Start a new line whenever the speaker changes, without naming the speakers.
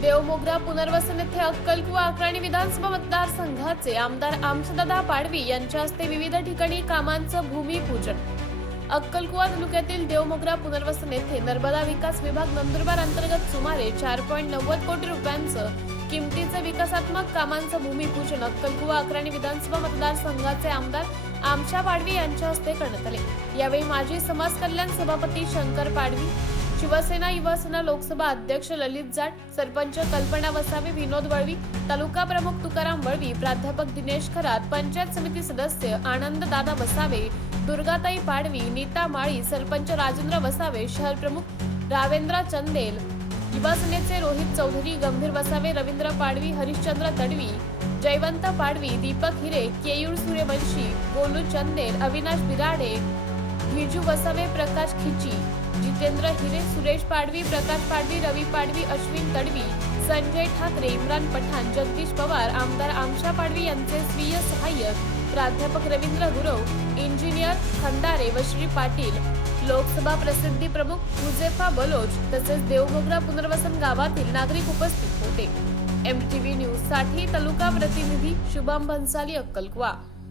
देवमोगरा पुनर्वसन येथे अक्कलकुवा अक्राणी विधानसभा मतदारसंघाचे आमदार आमसदादा पाडवी यांच्या हस्ते विविध ठिकाणी कामांचं भूमिपूजन. अक्कलकुवा तालुक्यातील देवमोगरा पुनर्वसन येथे नर्मदा विकास विभाग नंदुरबार अंतर्गत सुमारे चार पॉईंट नव्वद कोटी रुपयांचं किमतीचं विकासात्मक कामांचं भूमिपूजन अक्कलकुवा अक्राणी विधानसभा मतदारसंघाचे आमदार आमच्या पाडवी यांच्या हस्ते करण्यात आले. यावेळी माजी समाज कल्याण सभापती शंकर पाडवी शिवसेना युवासेना लोकसभा अध्यक्ष ललित जाट सरपंच कल्पना वसावे विनोद वळवी तालुका प्रमुख तुकाराम वळवी प्राध्यापक दिनेश खरात पंचायत समिती सदस्य आनंद दादा वसावे दुर्गाताई पाडवी नीता माळी सरपंच राजेंद्र वसावे शहर प्रमुख रावेंद्र चंदेल युवासेनेचे रोहित चौधरी गंभीर वसावे रवींद्र पाडवी हरिश्चंद्र तडवी जयवंत पाडवी दीपक हिरे केयूर सूर्यवंशी गोलू चंदेल अविनाश बिराडे विजू वसावे प्रकाश खिची जितेंद्र हिरे सुरेश पाडवी प्रकाश पाडवी रवी पाडवी अश्विन तडवी संजय ठाकरे इम्रान पठाण जगदीश पवार आमदार आमशा पाडवी यांचे स्वीय सहाय्यक प्राध्यापक रवींद्र गुरव इंजिनियर खंदारे व श्री पाटील लोकसभा प्रसिद्धी प्रमुख हुजेफा बलोच तसेच देवमोगरा पुनर्वसन गावातील नागरिक उपस्थित होते. एमटीव्ही न्यूजसाठी तालुका प्रतिनिधी शुभम भन्साली अक्कलकुवा.